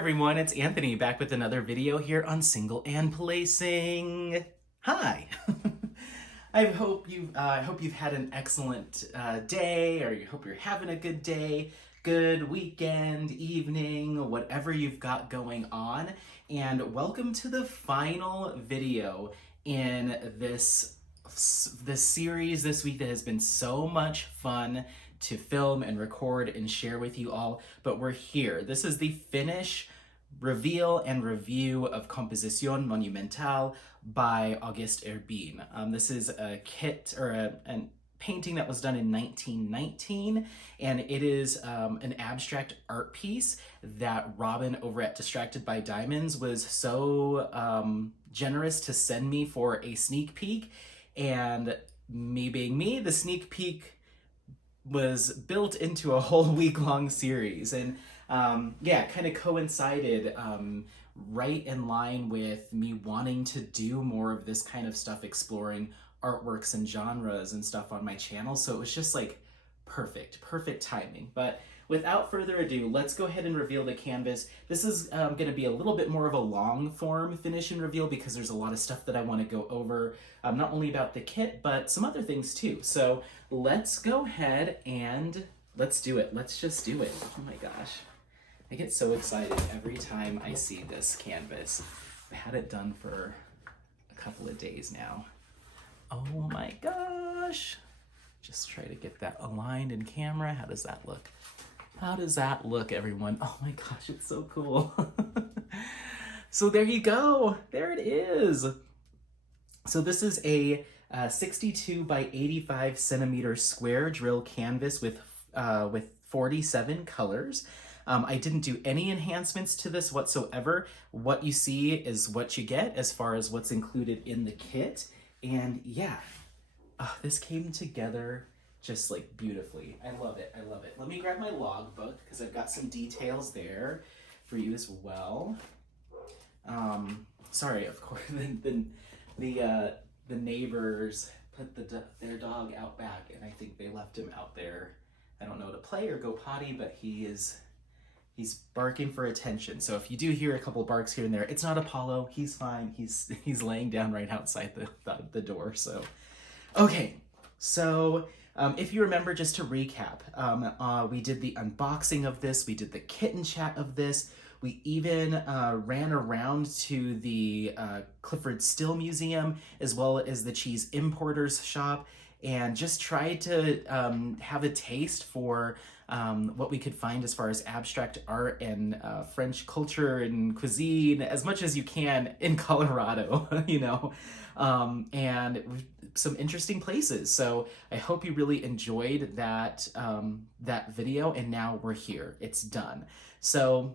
everyone, it's Anthony back with another video here on Single and Placing. Hi. I hope you've had an excellent day, or you hope you're having a good day, good weekend, evening, whatever you've got going on. And welcome to the final video in this series this week that has been so much fun to film and record and share with you all, but we're here. This is the finish, reveal, and review of Composition Monumentale by Auguste Herbin. This is a kit, or a painting that was done in 1919, and it is an abstract art piece that Robyn over at Distracted by Diamonds was so generous to send me for a sneak peek, and me being me, the sneak peek was built into a whole week-long series, and yeah, kind of coincided right in line with me wanting to do more of this kind of stuff, exploring artworks and genres and stuff on my channel. So it was just like perfect timing. But without further ado, let's go ahead and reveal the canvas. This is going to be a little bit more of a long form finish and reveal because there's a lot of stuff that I want to go over, not only about the kit, but some other things too. So let's go ahead and let's do it. Let's just do it. Oh my gosh. I get so excited every time I see this canvas. I've had it done for a couple of days now. Oh my gosh. Just try to get that aligned in camera. How does that look? How does that look, everyone? Oh my gosh, it's so cool. So there you go. There it is. So this is a 62 by 85 centimeter square drill canvas with 47 colors. I didn't do any enhancements to this whatsoever. What you see is what you get as far as what's included in the kit. And yeah, this came together just like beautifully. I love it. I love it. Let me grab my logbook because I've got some details there for you as well. Sorry, of course, the neighbors put their dog out back, and I think they left him out there. I don't know, to play or go potty, but he's barking for attention. So if you do hear a couple barks here and there, it's not Apollo. He's fine. He's laying down right outside the door. So, okay. So if you remember, just to recap, we did the unboxing of this. We did the kitten chat of this. We even ran around to the Clifford Still Museum, as well as the Cheese Importers Shop, and just tried to have a taste for what we could find as far as abstract art and French culture and cuisine, as much as you can in Colorado, you know, and some interesting places. So I hope you really enjoyed that, that video, and now we're here. It's done. So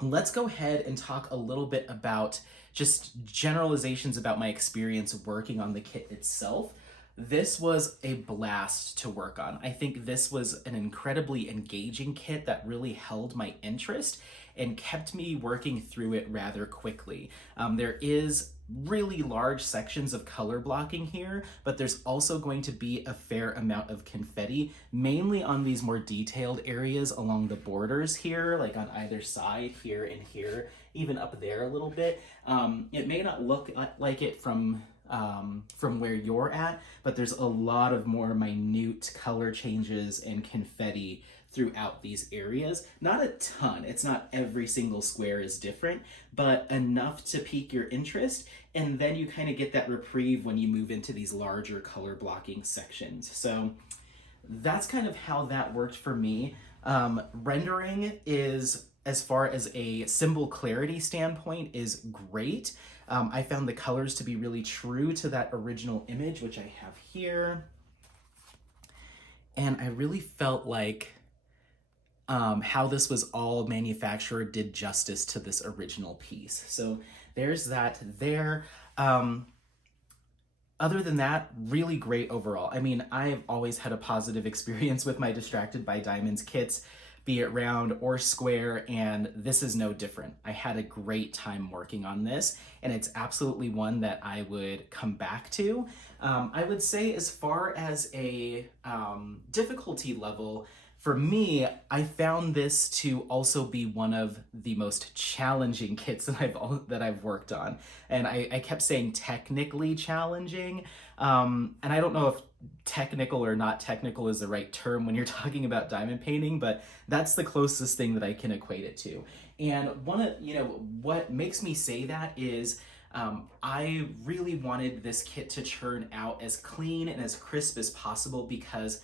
let's go ahead and talk a little bit about just generalizations about my experience working on the kit itself. This was a blast to work on. I think this was an incredibly engaging kit that really held my interest and kept me working through it rather quickly. There is really large sections of color blocking here, but there's also going to be a fair amount of confetti, mainly on these more detailed areas along the borders here, like on either side, here and here, even up there a little bit. It may not look like it from where you're at, but there's a lot of more minute color changes and confetti throughout these areas. Not a ton, it's not every single square is different, but enough to pique your interest, and then you kind of get that reprieve when you move into these larger color blocking sections. So that's kind of how that worked for me. Rendering is, as far as a symbol clarity standpoint, is great. I found the colors to be really true to that original image, which I have here. And I really felt like how this was all manufactured did justice to this original piece. So there's that there. Other than that, really great overall. I mean, I've always had a positive experience with my Distracted by Diamonds kits, be it round or square, and this is no different. I had a great time working on this, and it's absolutely one that I would come back to. I would say, as far as a difficulty level, For me, I found this to also be one of the most challenging kits that I've worked on, and I kept saying technically challenging, and I don't know if technical or not technical is the right term when you're talking about diamond painting, but that's the closest thing that I can equate it to. And one of what makes me say that is I really wanted this kit to churn out as clean and as crisp as possible because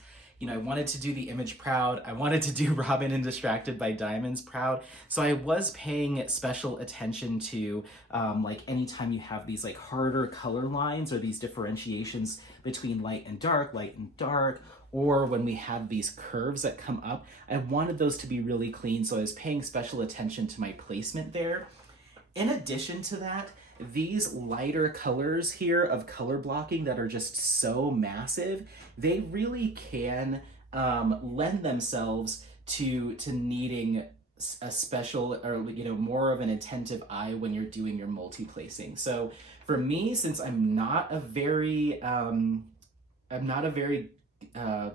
I wanted to do the image proud. I wanted to do Robyn and Distracted by Diamonds proud. So I was paying special attention to like anytime you have these like harder color lines or these differentiations between light and dark, or when we have these curves that come up, I wanted those to be really clean. So I was paying special attention to my placement there. In addition to that, these lighter colors here of color blocking that are just so massive, they really can lend themselves to needing a special or more of an attentive eye when you're doing your multi-placing. So for me, since I'm not a very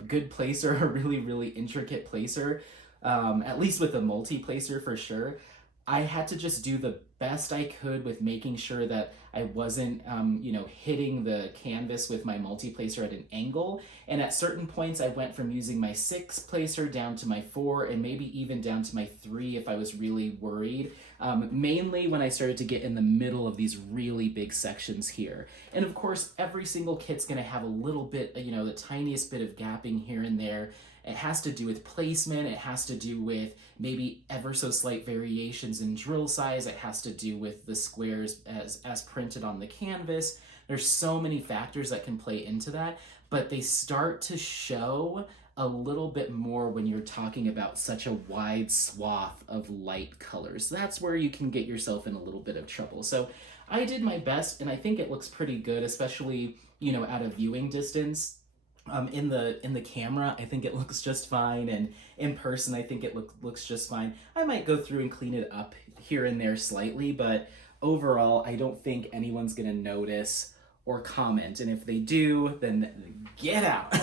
good placer, a really intricate placer, at least with a multi-placer for sure, I had to just do the best I could with making sure that I wasn't, hitting the canvas with my multi-placer at an angle. And at certain points, I went from using my 6 placer down to my 4 and maybe even down to my 3 if I was really worried. Mainly when I started to get in the middle of these really big sections here. And of course, every single kit's gonna have a little bit, the tiniest bit of gapping here and there. It has to do with placement. It has to do with maybe ever so slight variations in drill size. It has to do with the squares as printed on the canvas. There's so many factors that can play into that, but they start to show a little bit more when you're talking about such a wide swath of light colors. That's where you can get yourself in a little bit of trouble. So I did my best, and I think it looks pretty good, especially, at a viewing distance. In the camera, I think it looks just fine, and in person, I think it looks just fine. I might go through and clean it up here and there slightly, but overall, I don't think anyone's gonna notice or comment, and if they do, then get out.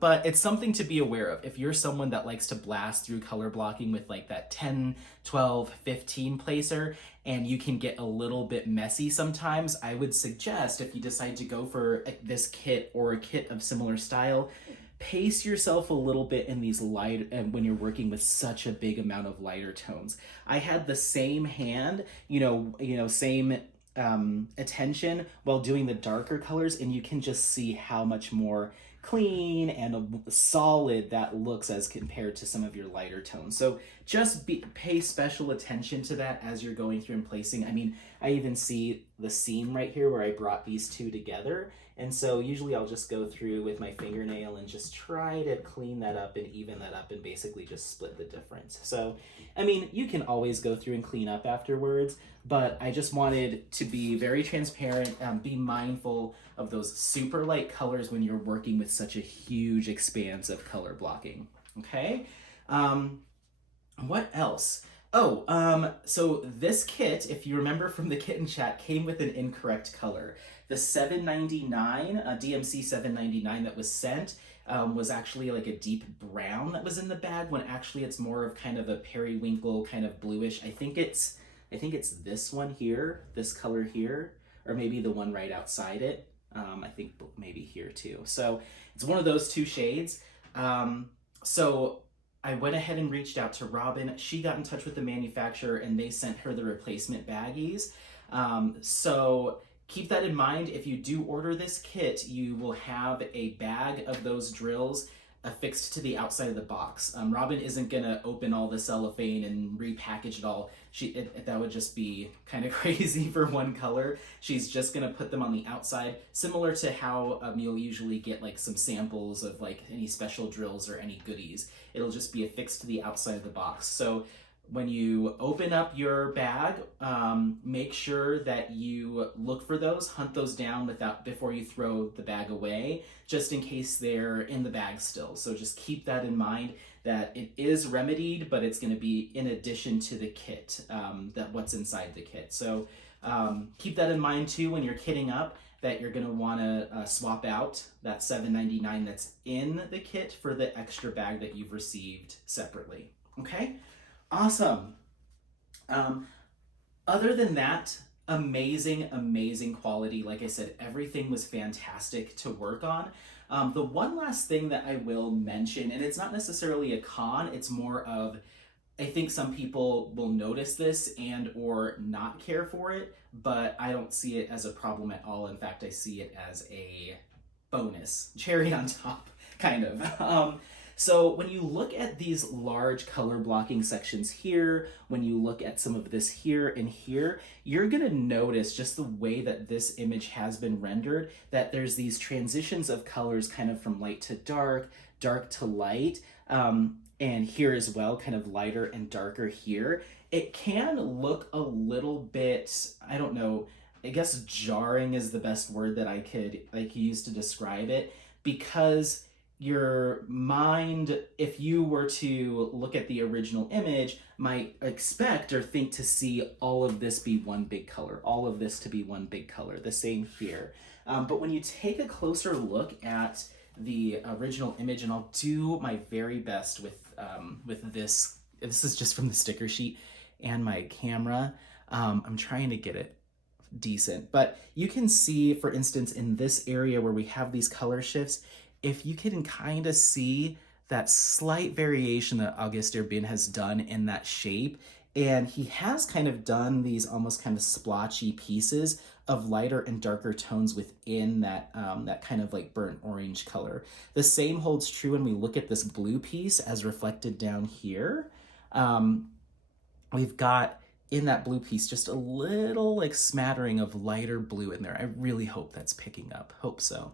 But it's something to be aware of. If you're someone that likes to blast through color blocking with like that 10, 12, 15 placer, and you can get a little bit messy sometimes, I would suggest if you decide to go for this kit or a kit of similar style, pace yourself a little bit in these light when you're working with such a big amount of lighter tones. I had the same hand, same attention while doing the darker colors, and you can just see how much more clean and solid that looks as compared to some of your lighter tones. So just pay special attention to that as you're going through and placing. I mean, I even see the seam right here where I brought these two together. And so usually I'll just go through with my fingernail and just try to clean that up and even that up and basically just split the difference. So, I mean, you can always go through and clean up afterwards, but I just wanted to be very transparent, be mindful of those super light colors when you're working with such a huge expanse of color blocking. Okay? What else? So this kit, if you remember from the kitten chat, came with an incorrect color. The 799, DMC 799 that was sent was actually like a deep brown that was in the bag, when actually it's more of kind of a periwinkle, kind of bluish. I think it's this one here, this color here, or maybe the one right outside it. I think maybe here too. So it's one of those two shades. So I went ahead and reached out to Robyn. She got in touch with the manufacturer and they sent her the replacement baggies. So keep that in mind. If you do order this kit, you will have a bag of those drills affixed to the outside of the box. Robyn isn't gonna open all the cellophane and repackage it all. That would just be kind of crazy for one color. She's just gonna put them on the outside, similar to how you'll usually get like some samples of like any special drills or any goodies. It'll just be affixed to the outside of the box. So when you open up your bag, make sure that you look for those, hunt those down before you throw the bag away, just in case they're in the bag still. So just keep that in mind, that it is remedied, but it's going to be in addition to the kit, what's inside the kit. So keep that in mind too when you're kitting up, that you're going to want to swap out that $7.99 that's in the kit for the extra bag that you've received separately. Okay, awesome. Other than that, amazing quality. Like I said, everything was fantastic to work on. The one last thing that I will mention, and it's not necessarily a con, it's more of, I think some people will notice this and or not care for it, but I don't see it as a problem at all. In fact, I see it as a bonus, cherry on top, kind of. So when you look at these large color blocking sections here, when you look at some of this here and here, you're gonna notice just the way that this image has been rendered, that there's these transitions of colors kind of from light to dark, dark to light, and here as well, kind of lighter and darker here. It can look a little bit, I don't know, I guess jarring is the best word that I could use to describe it, because your mind, if you were to look at the original image, might expect or think to see all of this be one big color, all of this to be one big color, the same here. But when you take a closer look at the original image, and I'll do my very best with this is just from the sticker sheet and my camera. I'm trying to get it decent, but you can see, for instance, in this area where we have these color shifts, if you can kind of see that slight variation that Auguste Herbin has done in that shape, and he has kind of done these almost kind of splotchy pieces of lighter and darker tones within that that kind of like burnt orange color. The same holds true when we look at this blue piece as reflected down here. We've got in that blue piece just a little like smattering of lighter blue in there. I really hope that's picking up. Hope so.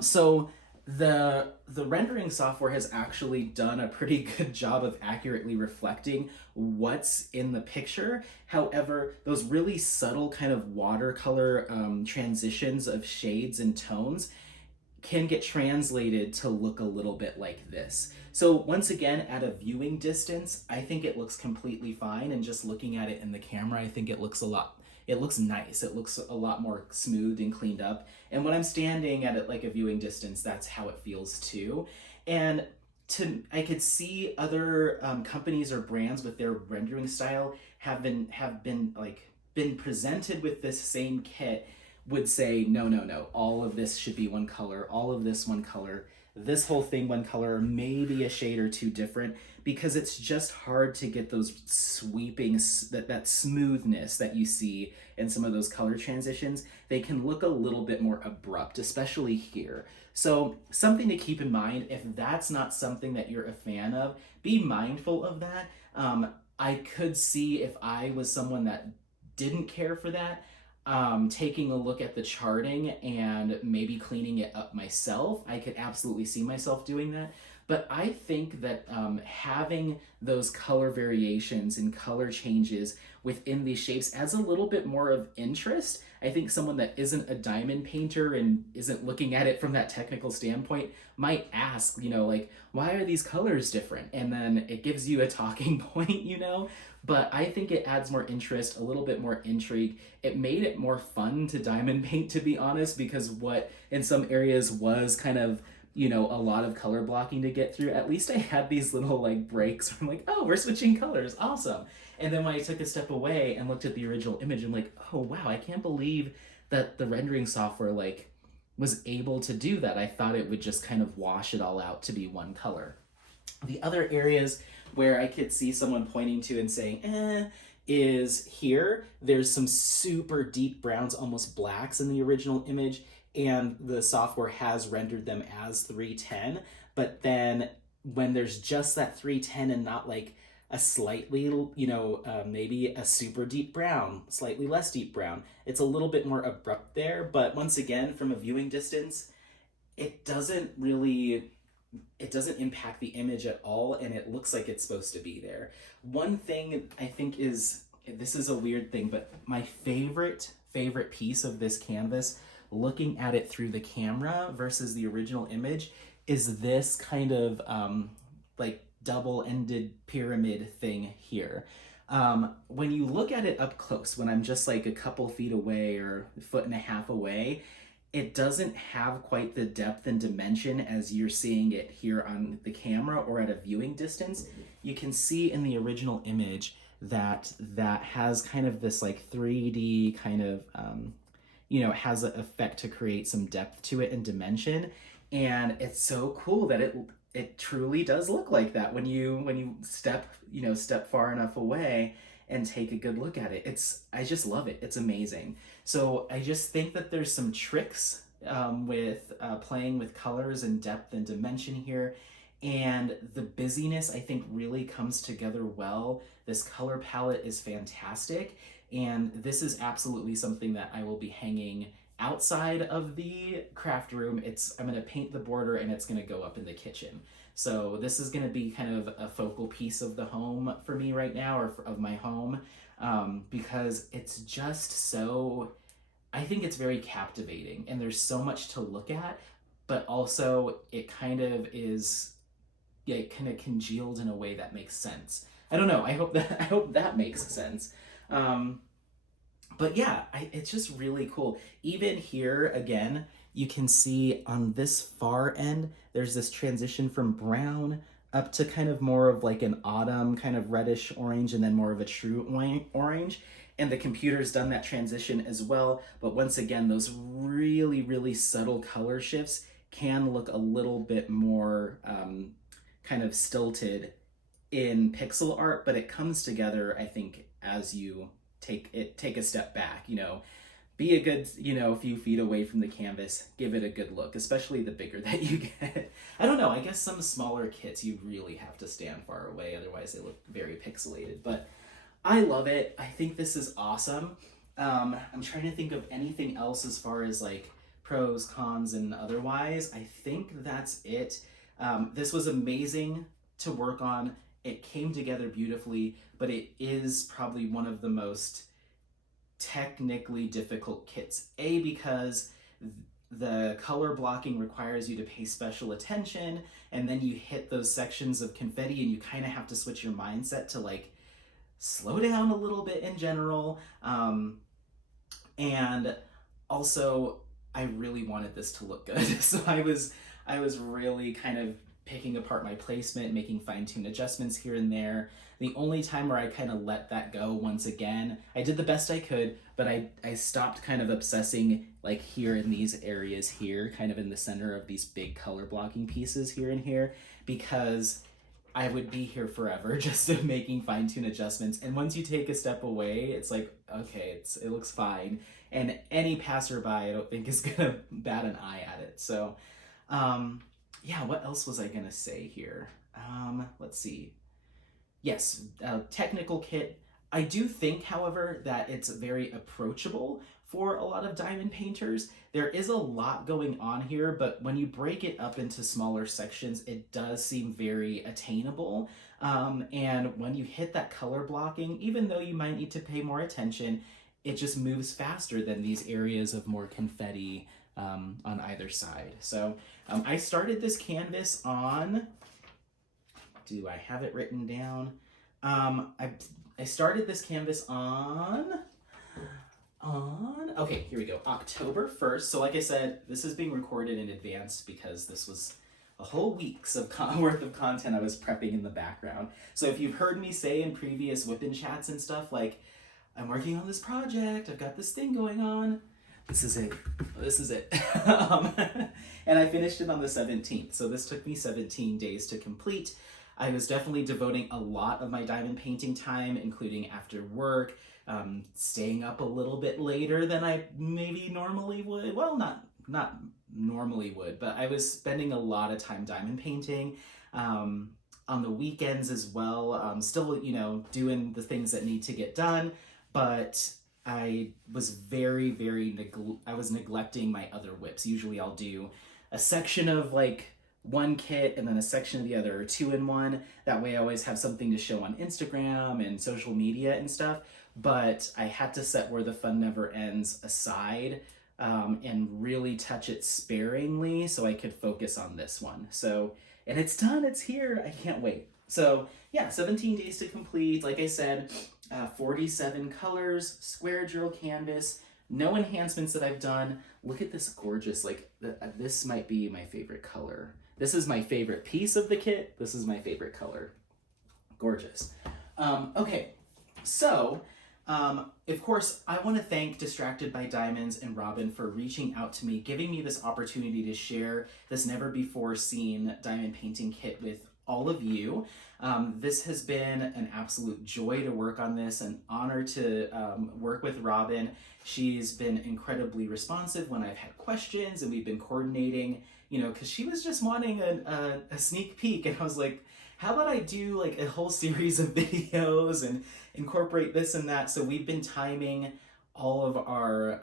So the rendering software has actually done a pretty good job of accurately reflecting what's in the picture. However, those really subtle kind of watercolor transitions of shades and tones can get translated to look a little bit like this. So once again, at a viewing distance, I think it looks completely fine, and just looking at it in the camera, I think it looks nice. It looks a lot more smooth and cleaned up. And when I'm standing at it like a viewing distance, that's how it feels too. And I could see other companies or brands with their rendering style have been presented with this same kit, would say, no, all of this should be one color, all of this one color, this whole thing one color, maybe a shade or two different, because it's just hard to get those sweeping, that smoothness that you see in some of those color transitions. They can look a little bit more abrupt, especially here. So something to keep in mind, if that's not something that you're a fan of, be mindful of that. I could see, if I was someone that didn't care for that, taking a look at the charting and maybe cleaning it up myself. I could absolutely see myself doing that. But I think that having those color variations and color changes within these shapes adds a little bit more of interest. I think someone that isn't a diamond painter and isn't looking at it from that technical standpoint might ask, like, why are these colors different? And then it gives you a talking point, But I think it adds more interest, a little bit more intrigue. It made it more fun to diamond paint, to be honest, because what in some areas was kind of, a lot of color blocking to get through, at least I had these little like breaks where I'm like, oh, we're switching colors, awesome. And then when I took a step away and looked at the original image, I'm like, oh wow, I can't believe that the rendering software was able to do that. I thought it would just kind of wash it all out to be one color. The other areas where I could see someone pointing to and saying, is here. There's some super deep browns, almost blacks in the original image, and the software has rendered them as 310. But then when there's just that 310 and not like a slightly, maybe a super deep brown, slightly less deep brown, it's a little bit more abrupt there. But once again, from a viewing distance, it doesn't impact the image at all, and it looks like it's supposed to be there. One thing I think this is a weird thing, but my favorite piece of this canvas, looking at it through the camera versus the original image, is this kind of like double-ended pyramid thing here. When you look at it up close, when I'm just like a couple feet away or a foot and a half away, it doesn't have quite the depth and dimension as you're seeing it here on the camera or at a viewing distance. You can see in the original image that that has kind of this like 3D kind of, you know, it has an effect to create some depth to it and dimension. And it's so cool that it truly does look like that when you step, you know, step far enough away and take a good look at it. I just love it. It's amazing. So I just think that there's some tricks with playing with colors and depth and dimension here. And the busyness, I think, really comes together well. This color palette is fantastic. And this is absolutely something that I will be hanging outside of the craft room. I'm gonna paint the border and it's gonna go up in the kitchen. So this is gonna be kind of a focal piece of the home for me right now, or of my home, because it's just so, I think it's very captivating and there's so much to look at, but also it kind of is, yeah, kind of congealed in a way that makes sense. I don't know, I hope that makes sense. But yeah, it's just really cool. Even here, again, you can see on this far end, there's this transition from brown up to kind of more of like an autumn kind of reddish orange, and then more of a true orange. And the computer's done that transition as well. But once again, those really, really subtle color shifts can look a little bit more kind of stilted in pixel art, but it comes together, I think, as you take a step back, you know, be a good, you know, a few feet away from the canvas, give it a good look, especially the bigger that you get. I don't know, I guess some smaller kits you really have to stand far away, otherwise they look very pixelated, but I love it. I think this is awesome. I'm trying to think of anything else as far as like pros, cons, and otherwise. I think that's it. This was amazing to work on. It came together beautifully, but it is probably one of the most technically difficult kits. A, because the color blocking requires you to pay special attention, and then you hit those sections of confetti and you kind of have to switch your mindset to like slow down a little bit in general. And also, I really wanted this to look good. So I was really kind of picking apart my placement, making fine-tune adjustments here and there. The only time where I kind of let that go, once again, I did the best I could, but I stopped kind of obsessing like here in these areas here, kind of in the center of these big color blocking pieces here and here, because I would be here forever just making fine-tune adjustments. And once you take a step away, it's like, okay, it looks fine. And any passerby, I don't think, is gonna bat an eye at it. So, yeah, what else was I gonna say here? Let's see. Yes, technical kit. I do think, however, that it's very approachable for a lot of diamond painters. There is a lot going on here, but when you break it up into smaller sections, it does seem very attainable. And when you hit that color blocking, even though you might need to pay more attention, it just moves faster than these areas of more confetti on either side. So I started this canvas on, do I have it written down? I started this canvas on, okay, here we go, October 1st. So like I said, this is being recorded in advance because this was a whole week's worth of content I was prepping in the background. So if you've heard me say in previous whip-in chats and stuff, like, I'm working on this project, I've got this thing going on, this is it. And I finished it on the 17th. So this took me 17 days to complete. I was definitely devoting a lot of my diamond painting time, including after work, staying up a little bit later than I maybe normally would. Well, not normally would, but I was spending a lot of time diamond painting, on the weekends as well. Still, you know, doing the things that need to get done, but I was very, I was neglecting my other whips. Usually I'll do a section of like one kit and then a section of the other, or two in one. That way I always have something to show on Instagram and social media and stuff. But I had to set Where the Fun Never Ends aside and really touch it sparingly so I could focus on this one. So, and it's done, it's here, I can't wait. So yeah, 17 days to complete. Like I said, 47 colors, square drill canvas, no enhancements that I've done. look at this gorgeous, like, this might be my favorite color. This is my favorite piece of the kit. This is my favorite color. Gorgeous. Okay, so, of course, I want to thank Distracted by Diamonds and Robyn for reaching out to me, giving me this opportunity to share this never-before-seen diamond painting kit with all of you. This has been an absolute joy to work on this, an honor to work with Robyn. She's been incredibly responsive when I've had questions, and we've been coordinating, you know, because she was just wanting a sneak peek, and I was like, how about I do like a whole series of videos and incorporate this and that? So we've been timing all of our,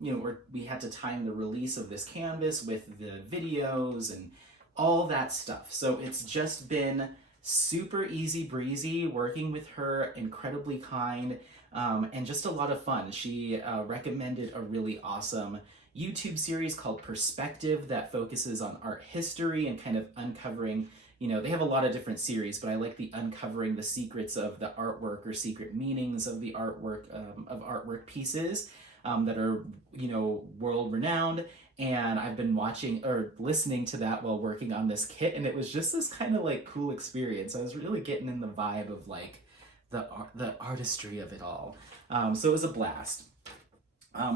you know, we had to time the release of this canvas with the videos and all that stuff. So it's just been super easy breezy working with her, incredibly kind, and just a lot of fun. She recommended a really awesome YouTube series called Perspective that focuses on art history and kind of uncovering, you know, they have a lot of different series, but I like the uncovering the secrets of the artwork or secret meanings of the artwork, of artwork pieces that are, you know, world renowned. And I've been watching or listening to that while working on this kit, and it was just this kind of like cool experience. I was really getting in the vibe of like the artistry of it all. So it was a blast.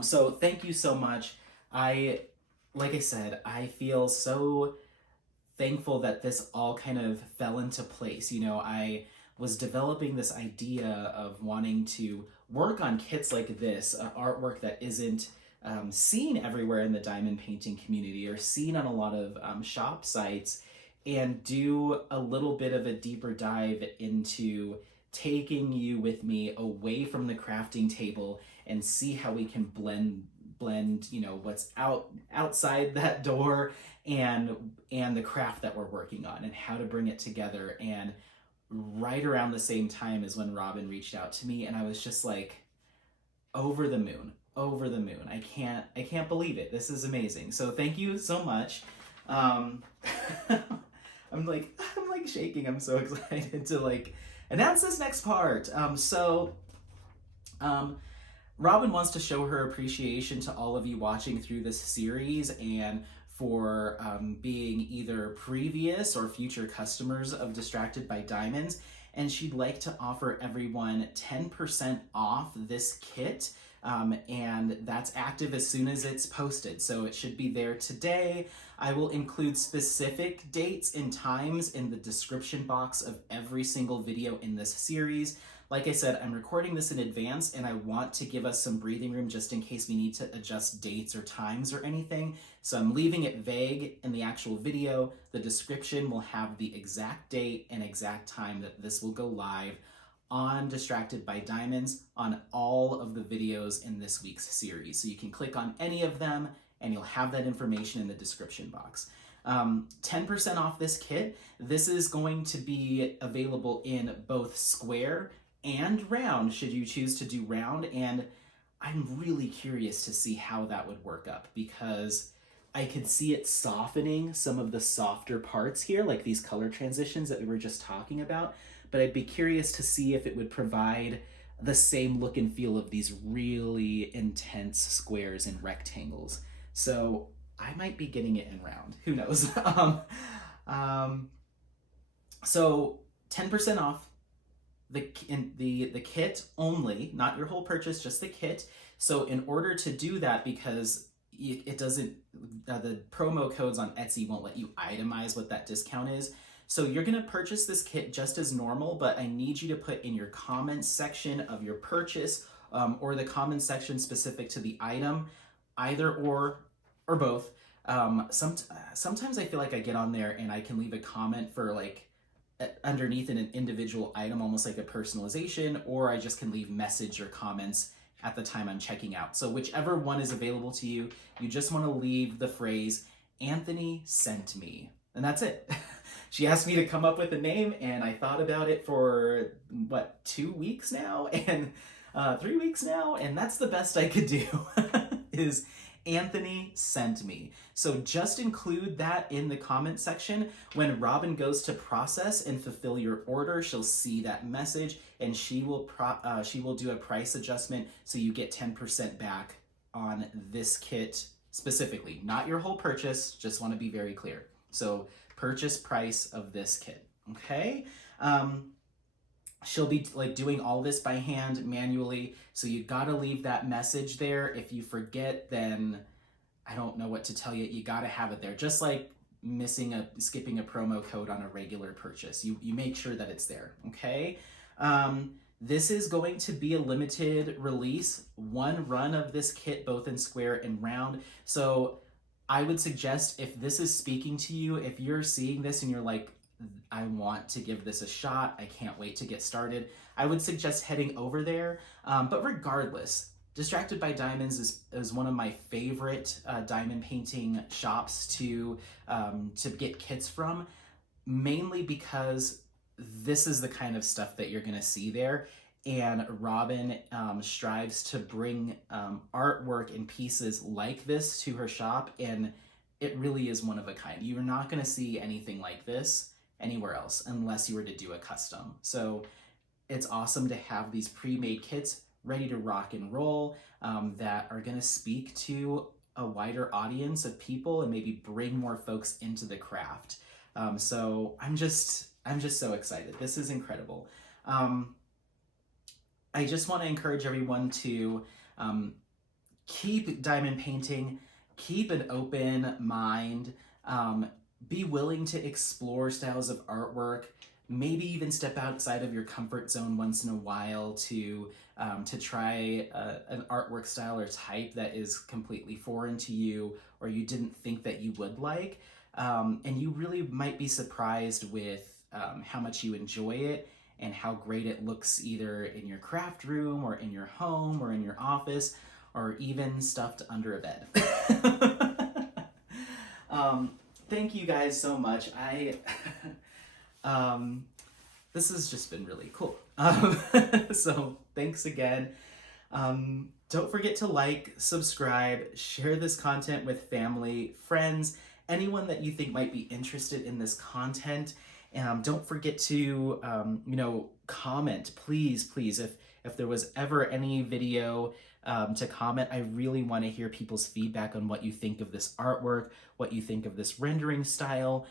So thank you so much. Like I said, I feel so thankful that this all kind of fell into place. You know, I was developing this idea of wanting to work on kits like this, artwork that isn't seen everywhere in the diamond painting community or seen on a lot of shop sites, and do a little bit of a deeper dive into taking you with me away from the crafting table and see how we can blend, you know, what's outside that door and the craft that we're working on and how to bring it together. And right around the same time as when Robyn reached out to me, and I was just like over the moon. I can't believe it. This is amazing. So thank you so much. I'm like shaking. I'm so excited to like announce this next part. Robyn wants to show her appreciation to all of you watching through this series and for being either previous or future customers of Distracted by Diamonds. And she'd like to offer everyone 10% off this kit. And that's active as soon as it's posted. So it should be there today. I will include specific dates and times in the description box of every single video in this series. Like I said, I'm recording this in advance and I want to give us some breathing room just in case we need to adjust dates or times or anything. So I'm leaving it vague in the actual video. The description will have the exact date and exact time that this will go live on Distracted by Diamonds on all of the videos in this week's series. So you can click on any of them and you'll have that information in the description box. 10% off this kit. This is going to be available in both square and round, should you choose to do round. And I'm really curious to see how that would work up, because I could see it softening some of the softer parts here, like these color transitions that we were just talking about. But I'd be curious to see if it would provide the same look and feel of these really intense squares and rectangles. So I might be getting it in round. Who knows? So 10% off the kit only, not your whole purchase, just the kit. So in order to do that, because it doesn't, the promo codes on Etsy won't let you itemize what that discount is. So you're gonna purchase this kit just as normal, but I need you to put in your comments section of your purchase or the comments section specific to the item, either or both. Sometimes I feel like I get on there and I can leave a comment for like underneath an individual item, almost like a personalization, or I just can leave message or comments at the time I'm checking out. So whichever one is available to you, you just wanna leave the phrase, "Anthony sent me," and that's it. She asked me to come up with a name, and I thought about it for, 2 weeks now? And 3 weeks now? And that's the best I could do, is Anthony sent me. So just include that in the comment section. When Robyn goes to process and fulfill your order, she'll see that message, and she will do a price adjustment, so you get 10% back on this kit specifically, not your whole purchase, just want to be very clear. So purchase price of this kit, okay? She'll be like doing all this by hand manually, so you gotta leave that message there. If you forget, then I don't know what to tell you. You gotta have it there, just like skipping a promo code on a regular purchase. You make sure that it's there, okay? This is going to be a limited release, one run of this kit, both in square and round. So I would suggest, if this is speaking to you, if you're seeing this and you're like, I want to give this a shot, I can't wait to get started, I would suggest heading over there. But regardless, Distracted by Diamonds is one of my favorite diamond painting shops to get kits from, mainly because this is the kind of stuff that you're gonna see there. And Robyn strives to bring artwork and pieces like this to her shop, and it really is one of a kind. You're not gonna see anything like this anywhere else unless you were to do a custom. So it's awesome to have these pre-made kits ready to rock and roll that are gonna speak to a wider audience of people and maybe bring more folks into the craft. So I'm just so excited. This is incredible. I just want to encourage everyone to keep diamond painting, keep an open mind, be willing to explore styles of artwork, maybe even step outside of your comfort zone once in a while to try an artwork style or type that is completely foreign to you or you didn't think that you would like. And you really might be surprised with how much you enjoy it and how great it looks either in your craft room or in your home or in your office or even stuffed under a bed. Thank you guys so much. This has just been really cool. So thanks again. Don't forget to like, subscribe, share this content with family, friends, anyone that you think might be interested in this content. Don't forget to, comment, please. If there was ever any video to comment, I really want to hear people's feedback on what you think of this artwork, what you think of this rendering style.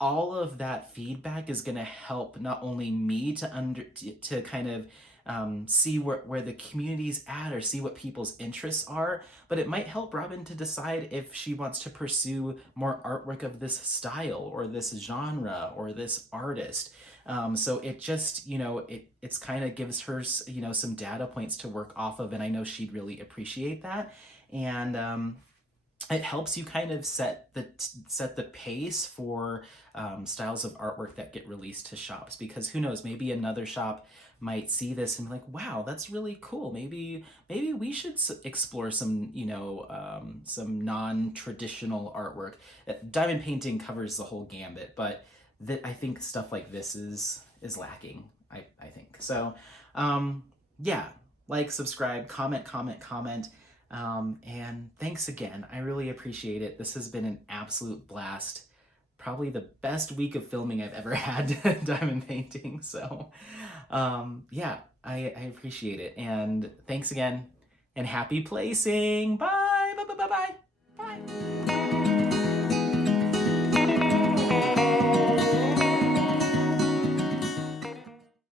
All of that feedback is going to help not only me to kind of see where the community's at or see what people's interests are, but it might help Robyn to decide if she wants to pursue more artwork of this style or this genre or this artist. So it just, it's kind of gives her, some data points to work off of, and I know she'd really appreciate that. And it helps you kind of set the pace for styles of artwork that get released to shops, because who knows, maybe another shop might see this and be like, wow, that's really cool. Maybe we should explore some, some non-traditional artwork. Diamond painting covers the whole gambit, but I think stuff like this is lacking, I think. So, yeah, like, subscribe, comment. And thanks again. I really appreciate it. This has been an absolute blast. Probably the best week of filming I've ever had diamond painting. So, yeah, I appreciate it. And thanks again, and happy placing. Bye. Bye.